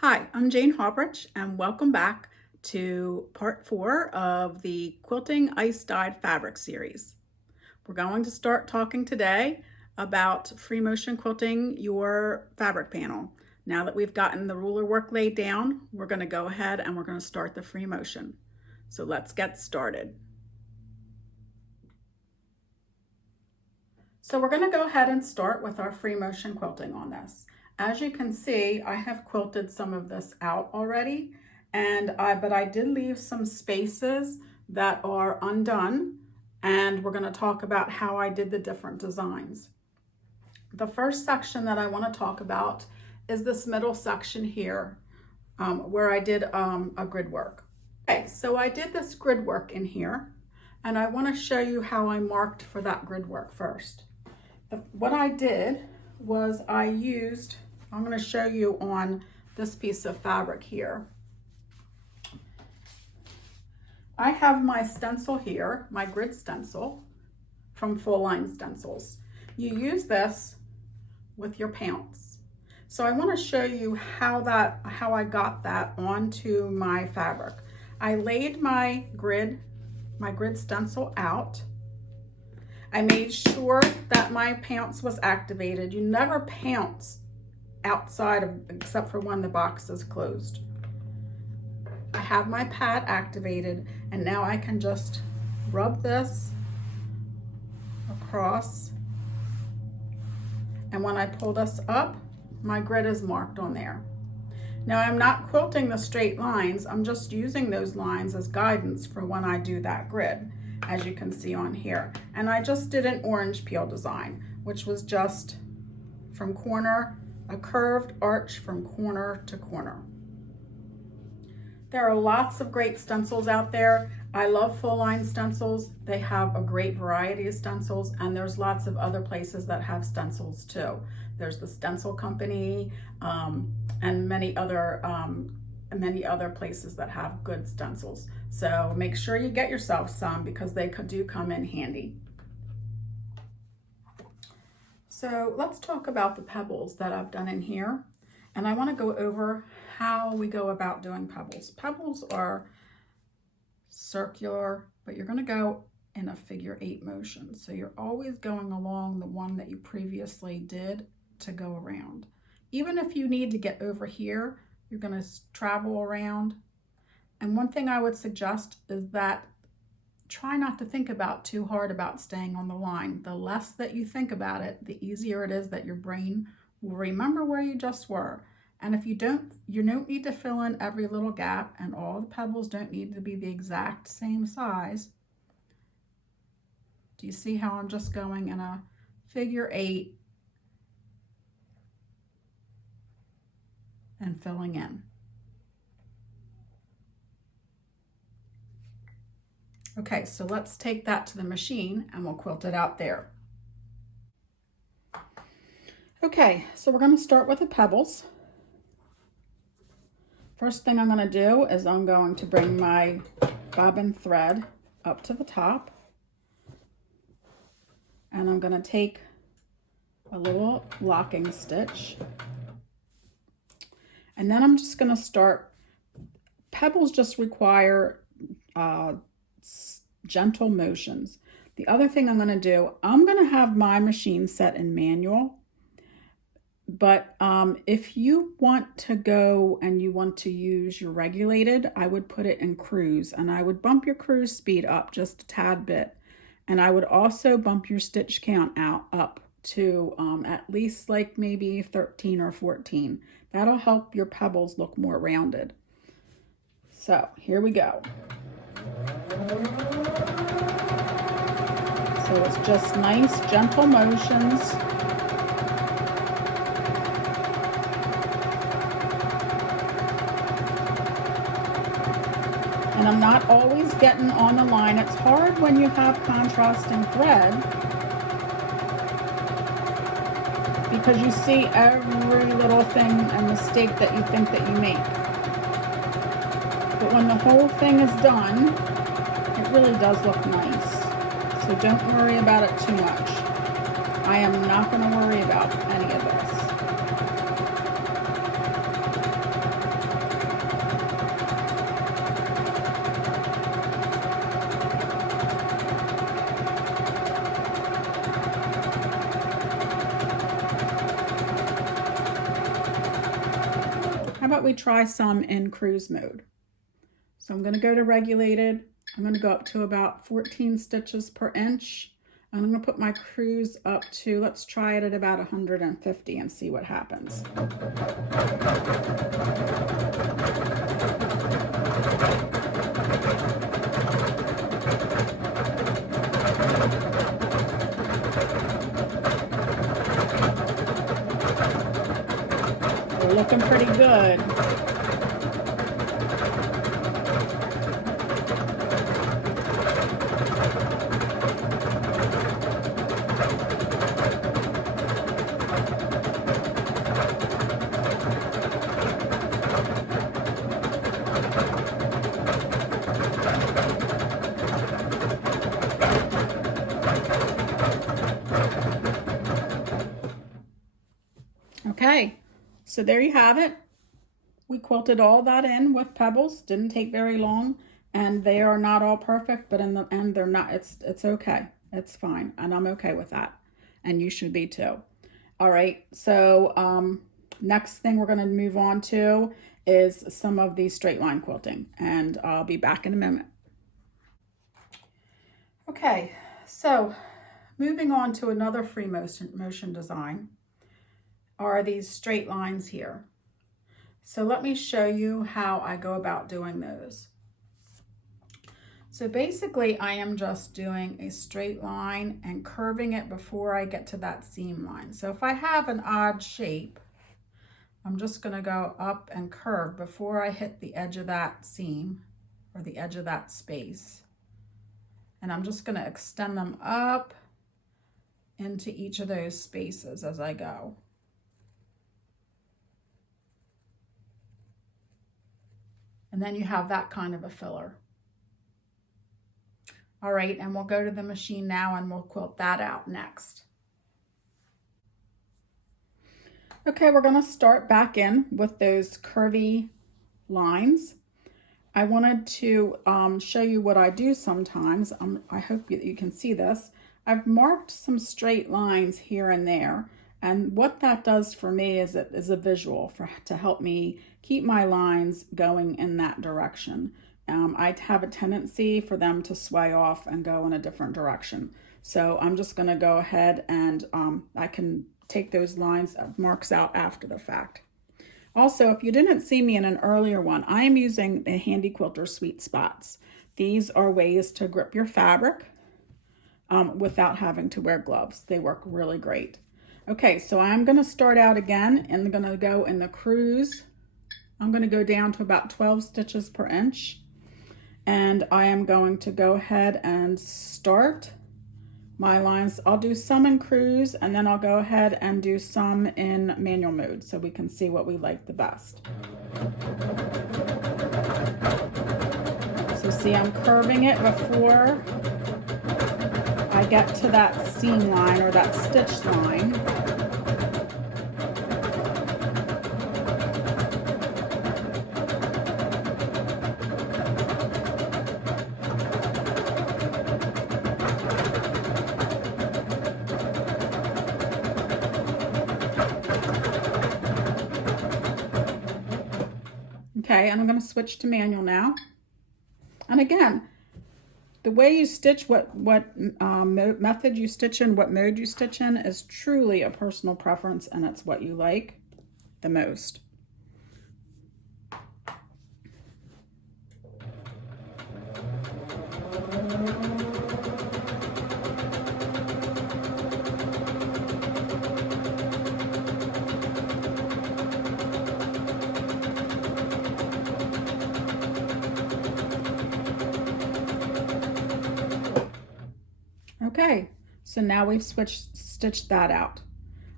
Hi, I'm Jane Hawbridge, and welcome back to part 4 of the Quilting Ice Dyed Fabric series. We're going to start talking today about free motion quilting your fabric panel. Now that we've gotten the ruler work laid down, we're going to go ahead and we're going to start the free motion. So let's get started. So we're going to go ahead and start with our free motion quilting on this. As you can see, I have quilted some of this out already, but I did leave some spaces that are undone, and we're going to talk about how I did the different designs. The first section that I want to talk about is this middle section here, where I did a grid work. Okay, so I did this grid work in here, and I want to show you how I marked for that grid work first. What I did was I'm going to show you on this piece of fabric here. I have my stencil here, my grid stencil from Full Line Stencils. You use this with your pounce. So I want to show you how I got that onto my fabric. I laid my grid stencil out. I made sure that my pounce was activated. You never pounce except for when the box is closed. I have my pad activated, and now I can just rub this across, and when I pull this up, my grid is marked on there. Now I'm not quilting the straight lines, I'm just using those lines as guidance for when I do that grid, as you can see on here. And I just did an orange peel design, which was just from a curved arch from corner to corner. There are lots of great stencils out there. I love Full Line Stencils. They have a great variety of stencils, and there's lots of other places that have stencils too. There's the Stencil Company and many other places that have good stencils. So make sure you get yourself some, because they do come in handy. So let's talk about the pebbles that I've done in here. And I want to go over how we go about doing pebbles. Pebbles are circular, but you're going to go in a figure 8 motion. So you're always going along the one that you previously did to go around. Even if you need to get over here, you're going to travel around. And one thing I would suggest is that try not to think too hard about staying on the line. The less that you think about it, the easier it is that your brain will remember where you just were. And if you don't need to fill in every little gap, and all the pebbles don't need to be the exact same size. Do you see how I'm just going in a figure 8 and filling in? Okay, so let's take that to the machine and we'll quilt it out there. Okay, so we're going to start with the pebbles. First thing I'm going to do is I'm going to bring my bobbin thread up to the top, and I'm going to take a little locking stitch, and then I'm just going to start. Pebbles just require gentle motions. The other thing I'm going to do, I'm going to have my machine set in manual, but if you want to go and you want to use your regulated, I would put it in cruise, and I would bump your cruise speed up just a tad bit, and I would also bump your stitch count up to at least like maybe 13 or 14. That'll help your pebbles look more rounded. So here we go. So it's just nice, gentle motions. And I'm not always getting on the line. It's hard when you have contrasting thread, because you see every little thing and mistake that you think that you make. But when the whole thing is done, it really does look nice. So don't worry about it too much. I am not going to worry about any of this. about we try some in cruise mode? So I'm going to go to regulated. I'm going to go up to about 14 stitches per inch. And I'm going to put my cruise up to, let's try it at about 150 and see what happens. We're looking pretty good. Okay, so there you have it. We quilted all that in with pebbles. Didn't take very long, and they are not all perfect, but in the end they're not. It's okay. It's fine, and I'm okay with that, and you should be too. All right, so next thing we're going to move on to is some of the straight line quilting, and I'll be back in a minute. Okay, so moving on to another free motion design are these straight lines here. So let me show you how I go about doing those. So basically I am just doing a straight line and curving it before I get to that seam line. So if I have an odd shape, I'm just going to go up and curve before I hit the edge of that seam or the edge of that space. And I'm just going to extend them up into each of those spaces as I go. And then you have that kind of a filler. All right, and we'll go to the machine now and we'll quilt that out next. Okay, we're gonna start back in with those curvy lines. I wanted to show you what I do sometimes. I hope you can see this. I've marked some straight lines here and there. And what that does for me is it is a visual to help me keep my lines going in that direction. I have a tendency for them to sway off and go in a different direction. So I'm just going to go ahead and I can take those lines marks out after the fact. Also, if you didn't see me in an earlier one, I am using the Handy Quilter Sweet Spots. These are ways to grip your fabric without having to wear gloves. They work really great. Okay, so I'm going to start out again and I'm going to go in the cruise. I'm going to go down to about 12 stitches per inch. And I am going to go ahead and start my lines. I'll do some in cruise and then I'll go ahead and do some in manual mode so we can see what we like the best. So see, I'm curving it before I get to that seam line or that stitch line. Okay, and I'm going to switch to manual now. And again, the way you stitch, what method you stitch in, what mode you stitch in is truly a personal preference, and it's what you like the most. Okay, so now we've stitched that out.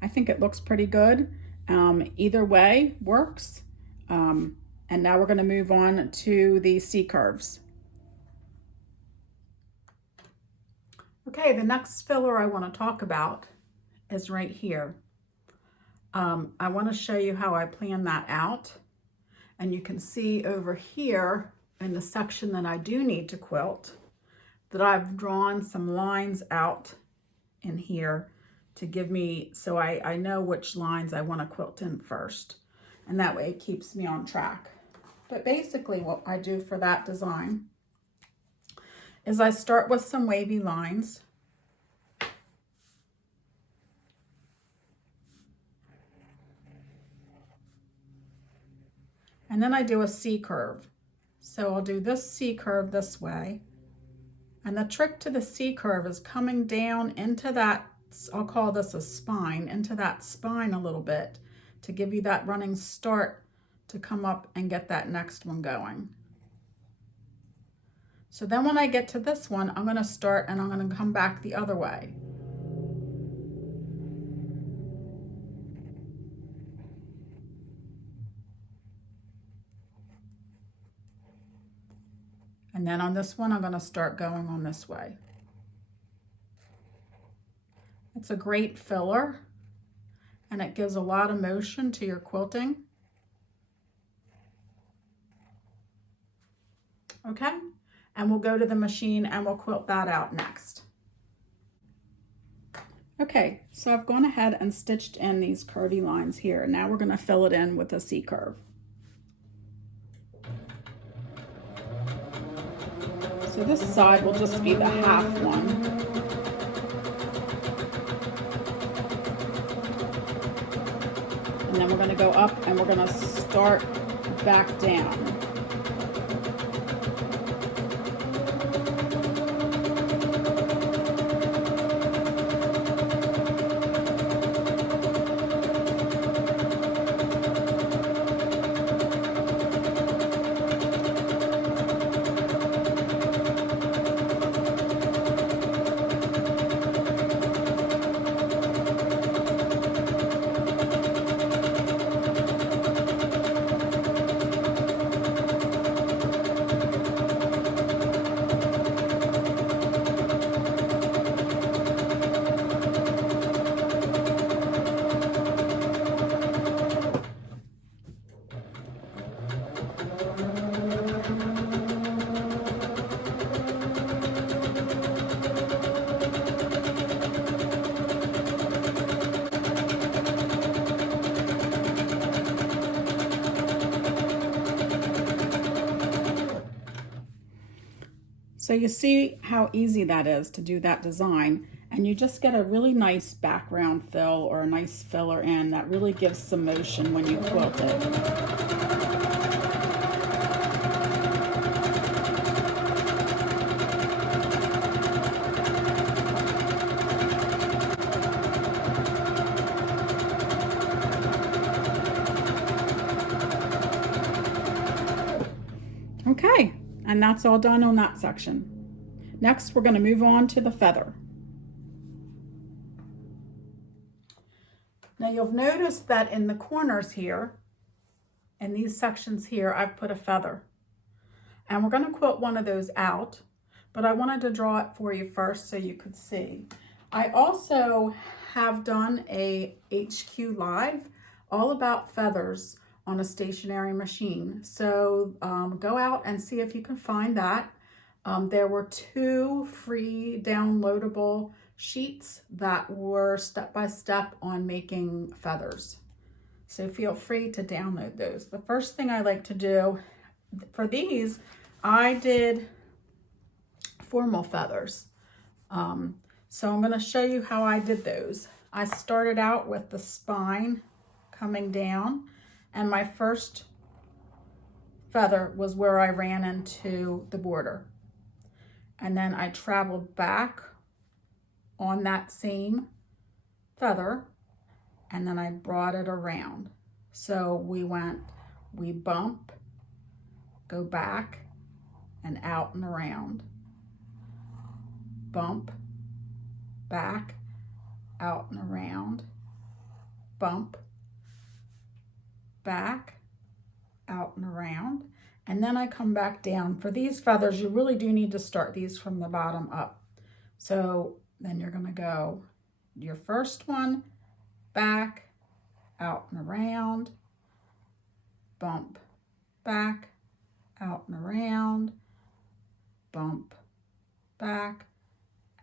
I think it looks pretty good. Either way works. And now we're going to move on to the C curves. Okay, the next filler I want to talk about is right here. I want to show you how I plan that out. And you can see over here in the section that I do need to quilt that I've drawn some lines out in here to give me, so I know which lines I want to quilt in first. and that way it keeps me on track. But basically what I do for that design is I start with some wavy lines. And then I do a C curve. So I'll do this C curve this way. And the trick to the C curve is coming down into that, I'll call this a spine, into that spine a little bit to give you that running start to come up and get that next one going. So then when I get to this one, I'm going to start and I'm going to come back the other way. And then on this one, I'm going to start going on this way. It's a great filler and it gives a lot of motion to your quilting. Okay, and we'll go to the machine and we'll quilt that out next. Okay, so I've gone ahead and stitched in these curvy lines here. Now we're going to fill it in with a C curve. So this side will just be the half one. And then we're going to go up and we're going to start back down. So you see how easy that is to do that design, and you just get a really nice background fill or a nice filler in that really gives some motion when you quilt it. Okay, and that's all done on that section. Next, we're going to move on to the feather. Now you'll notice that in the corners here, in these sections here, I've put a feather. And we're going to quilt one of those out, but I wanted to draw it for you first so you could see. I also have done a HQ Live all about feathers on a stationary machine. So go out and see if you can find that. There were 2 free downloadable sheets that were step-by-step on making feathers. So feel free to download those. The first thing I like to do for these, I did formal feathers. So I'm going to show you how I did those. I started out with the spine coming down, and my first feather was where I ran into the border. And then I traveled back on that same feather, and then I brought it around. So we bump, go back and out and around, bump, back, out and around, bump, back, out and around, and then I come back down. For these feathers, you really do need to start these from the bottom up. So then you're going to go your first one, back, out and around, bump, back, out and around, bump, back,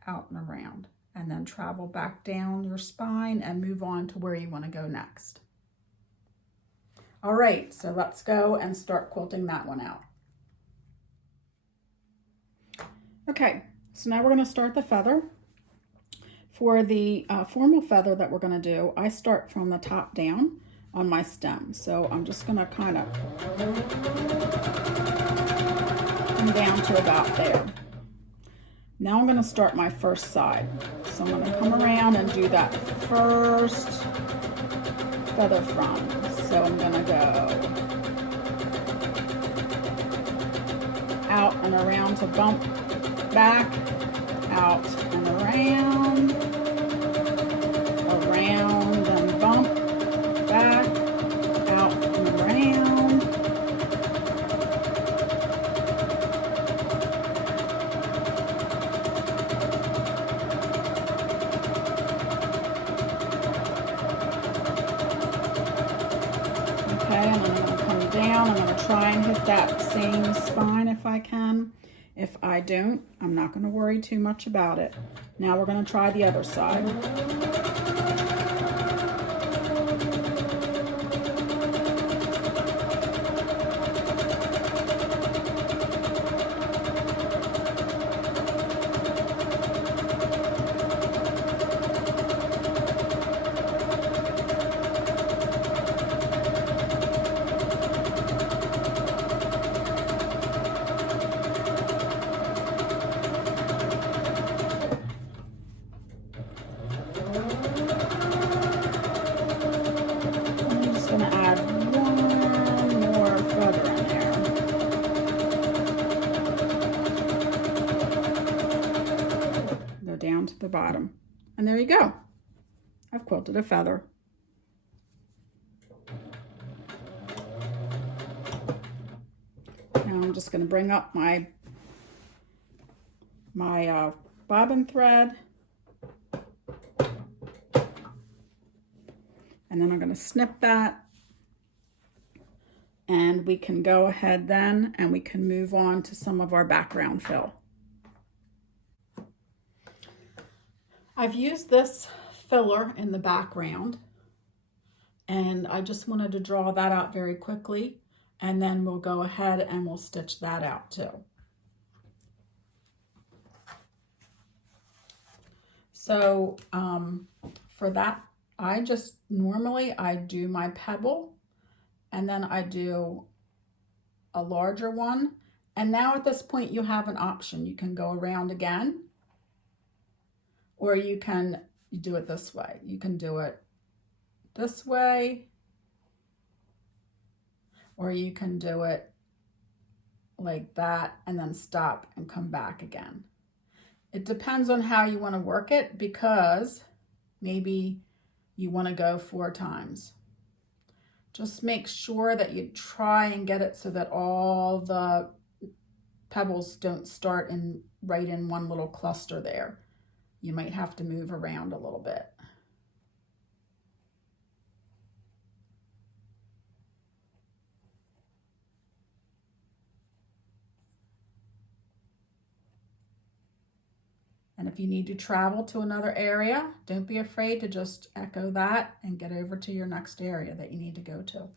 out and around, and then travel back down your spine and move on to where you want to go next. All right, so let's go and start quilting that one out. Okay, so now we're going to start the feather. For the formal feather that we're going to do, I start from the top down on my stem. So I'm just going to kind of come down to about there. Now I'm going to start my first side. So I'm going to come around and do that first feather front. So I'm going to go out and around to bump back, out and around and bump back, out and around. Okay, and then I'm going to come down. I'm going to try and hit that same spine if I can. If I don't, I'm not going to worry too much about it. Now we're going to try the other side. Down to the bottom, and there you go. I've quilted a feather. Now I'm just going to bring up my bobbin thread, and then I'm going to snip that, and we can go ahead then and we can move on to some of our background fill. I've used this filler in the background, and I just wanted to draw that out very quickly, and then we'll go ahead and we'll stitch that out too. So for that, I just normally I do my pebble, and then I do a larger one, and now at this point you have an option. You can go around again, or you can do it this way. You can do it this way, or you can do it like that and then stop and come back again. It depends on how you want to work it, because maybe you want to go 4 times. Just make sure that you try and get it so that all the pebbles don't start right in one little cluster there. You might have to move around a little bit. And if you need to travel to another area, don't be afraid to just echo that and get over to your next area that you need to go to.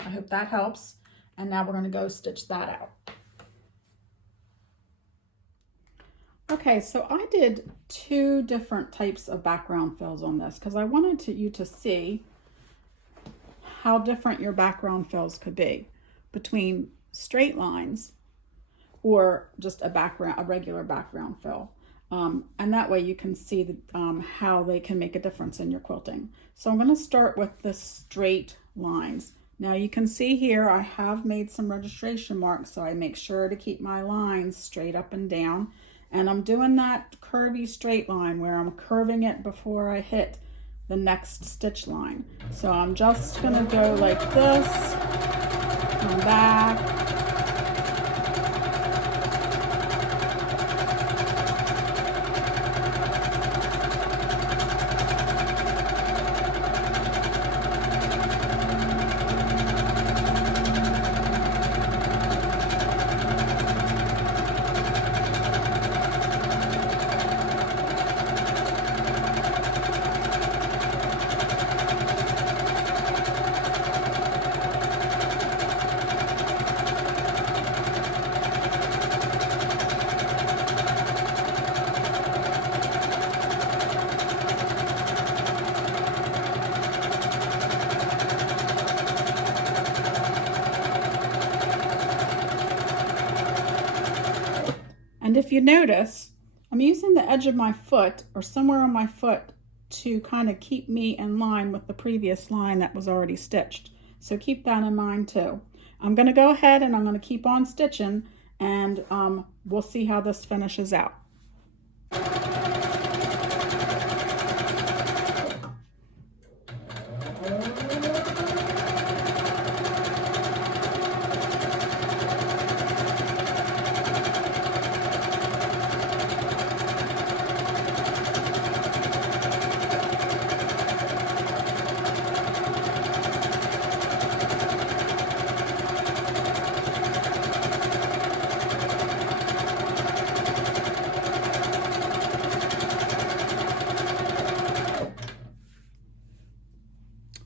I hope that helps. And now we're going to go stitch that out. Okay, so I did 2 different types of background fills on this because I wanted you to see how different your background fills could be between straight lines or just a regular background fill. And that way you can see how they can make a difference in your quilting. So I'm going to start with the straight lines. Now you can see here I have made some registration marks, so I make sure to keep my lines straight up and down. And I'm doing that curvy straight line where I'm curving it before I hit the next stitch line. So I'm just going to go like this, come back, And if you notice, I'm using the edge of my foot or somewhere on my foot to kind of keep me in line with the previous line that was already stitched. So keep that in mind too. I'm going to go ahead and I'm going to keep on stitching, and we'll see how this finishes out.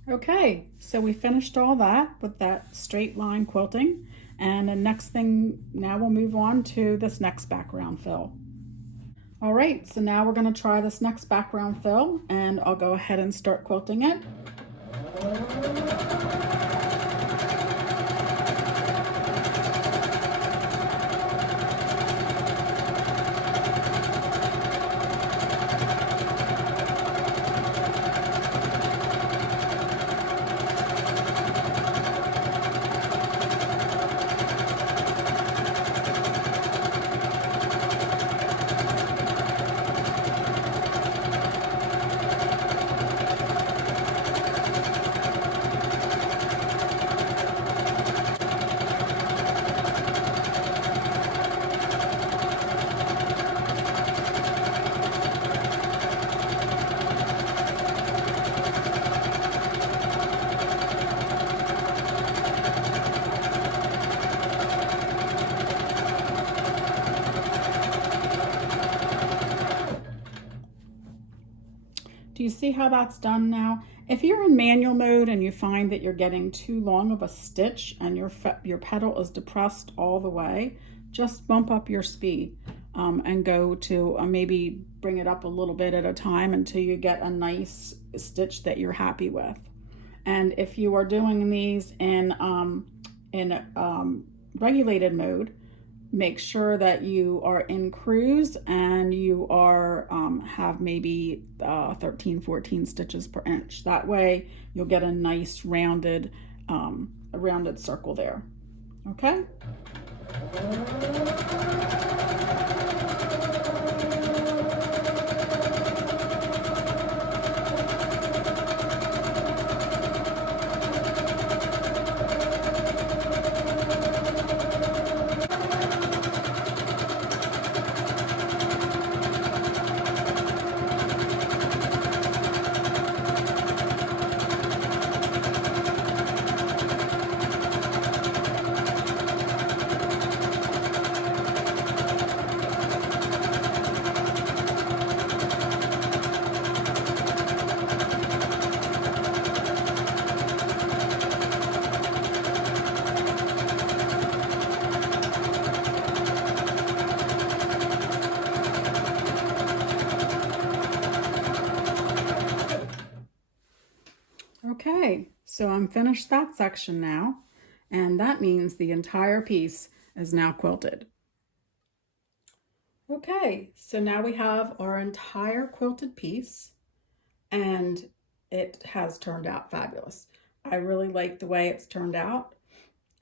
Okay, so we finished all that with that straight line quilting, and the next thing, now we'll move on to this next background fill. All right, so now we're going to try this next background fill, and I'll go ahead and start quilting it. Do you see how that's done now? If you're in manual mode and you find that you're getting too long of a stitch and your pedal is depressed all the way, just bump up your speed and go to maybe bring it up a little bit at a time until you get a nice stitch that you're happy with. And if you are doing these in regulated mode, make sure that you are in cruise and you are have maybe 13, 14 stitches per inch. That way you'll get a nice rounded circle there. Okay. Okay, so I'm finished that section now, and that means the entire piece is now quilted. Okay, so now we have our entire quilted piece, and it has turned out fabulous. I really like the way it's turned out,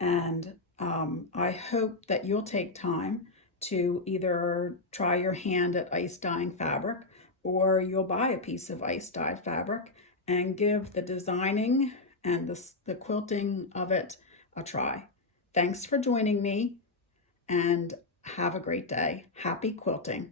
and I hope that you'll take time to either try your hand at ice dyeing fabric, or you'll buy a piece of ice dyed fabric and give the designing and the quilting of it a try. Thanks for joining me, and have a great day. Happy quilting.